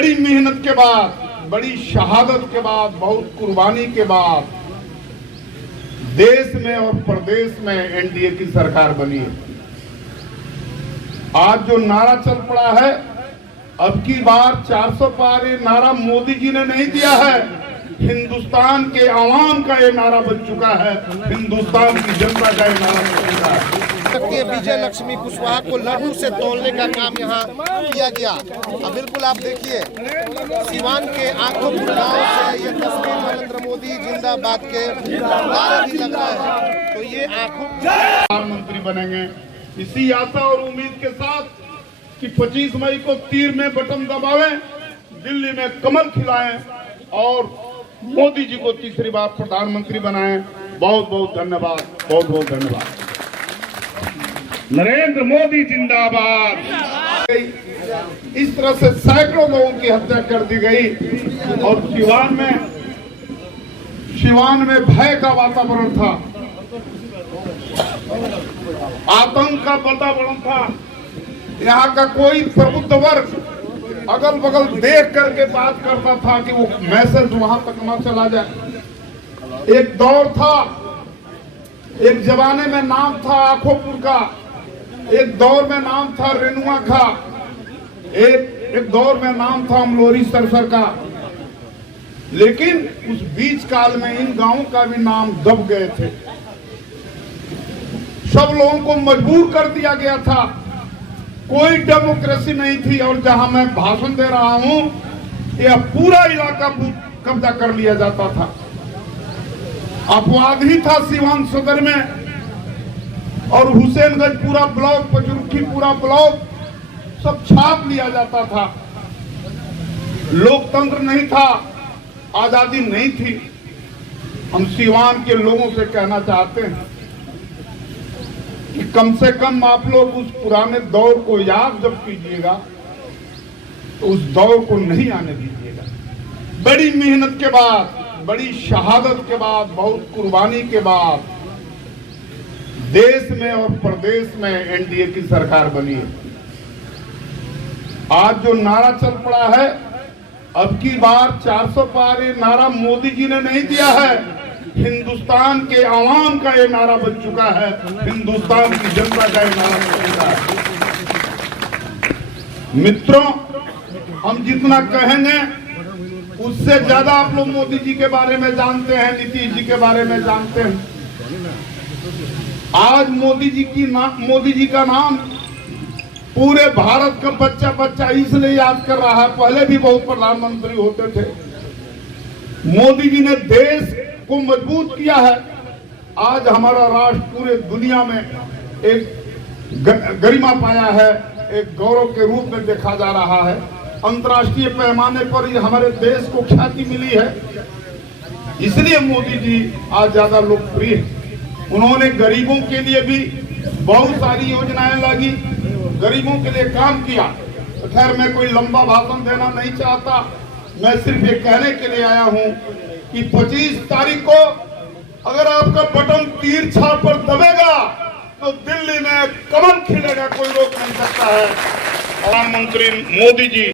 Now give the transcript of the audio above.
बड़ी मेहनत के बाद, बड़ी शहादत के बाद, बहुत कुर्बानी के बाद देश में और प्रदेश में एनडीए की सरकार बनी है। आज जो नारा चल पड़ा है, अब की बार 400 पार, ये नारा मोदी जी ने नहीं दिया है, हिंदुस्तान के आवाम का ये नारा बन चुका है, हिंदुस्तान की जनता का ये नारा बन चुका है। विजय लक्ष्मी कुशवाहा को लड्डू से तोलने का काम यहाँ किया गया। अब बिल्कुल आप देखिए, सिवान के आंखों गांव से ये तस्वीर नरेंद्र मोदी जिंदाबाद के नारे भी लग रहा है। तो ये आंखों प्रधानमंत्री बनेंगे इसी आशा और उम्मीद के साथ कि 25 मई को तीर में बटन दबावें, दिल्ली में कमल खिलाएं और मोदी जी को तीसरी बार प्रधानमंत्री बनाएं। बहुत बहुत धन्यवाद, बहुत बहुत धन्यवाद। नरेंद्र मोदी जिंदाबाद। इस तरह से सैकड़ों लोगों की हत्या कर दी गई और सिवान में भय का वातावरण था, आतंक का वातावरण था। यहाँ का कोई प्रबुद्ध वर्ग अगल बगल देख करके बात करता था कि वो मैसेज वहां तक न चला जाए। एक दौर था, एक जमाने में नाम था आखोपुर का, एक दौर में नाम था रेनुआ का, एक दौर में नाम था अमलोरी सरसर का। लेकिन उस बीच काल में इन गांवों का भी नाम दब गए थे। सब लोगों को मजबूर कर दिया गया था, कोई डेमोक्रेसी नहीं थी। और जहां मैं भाषण दे रहा हूं, यह पूरा इलाका कब्जा कर लिया जाता था। अपवाद ही था सिवान सदर में और हुसैनगंज पूरा ब्लॉक, पचरुखी पूरा ब्लॉक सब छाप लिया जाता था। लोकतंत्र नहीं था, आजादी नहीं थी। हम सिवान के लोगों से कहना चाहते हैं कि कम से कम आप लोग उस पुराने दौर को याद जब कीजिएगा तो उस दौर को नहीं आने दीजिएगा। बड़ी मेहनत के बाद, बड़ी शहादत के बाद, बहुत कुर्बानी के बाद देश में और प्रदेश में एनडीए की सरकार बनी है। आज जो नारा चल पड़ा है, अब की बार 400 पार, ये नारा मोदी जी ने नहीं दिया है, हिंदुस्तान के आवाम का ये नारा बन चुका है, हिंदुस्तान की जनता का ये नारा बन चुका है। मित्रों, हम जितना कहेंगे उससे ज्यादा आप लोग मोदी जी के बारे में जानते हैं, नीतीश जी के बारे में जानते हैं। आज मोदी जी का नाम पूरे भारत का बच्चा बच्चा इसलिए याद कर रहा है, पहले भी बहुत प्रधानमंत्री होते थे। मोदी जी ने देश को मजबूत किया है। आज हमारा राष्ट्र पूरे दुनिया में एक गरिमा पाया है, एक गौरव के रूप में देखा जा रहा है। अंतर्राष्ट्रीय पैमाने पर हमारे देश को ख्याति मिली है, इसलिए मोदी जी आज ज्यादा लोकप्रिय है। उन्होंने गरीबों के लिए भी बहुत सारी योजनाएं लागी, गरीबों के लिए काम किया। तो खैर मैं कोई लंबा भाषण देना नहीं चाहता, मैं सिर्फ ये कहने के लिए आया हूं कि 25 तारीख को अगर आपका बटन तीर छाप पर दबेगा तो दिल्ली में कमल खिलेगा, कोई रोक नहीं सकता है। प्रधानमंत्री मोदी जी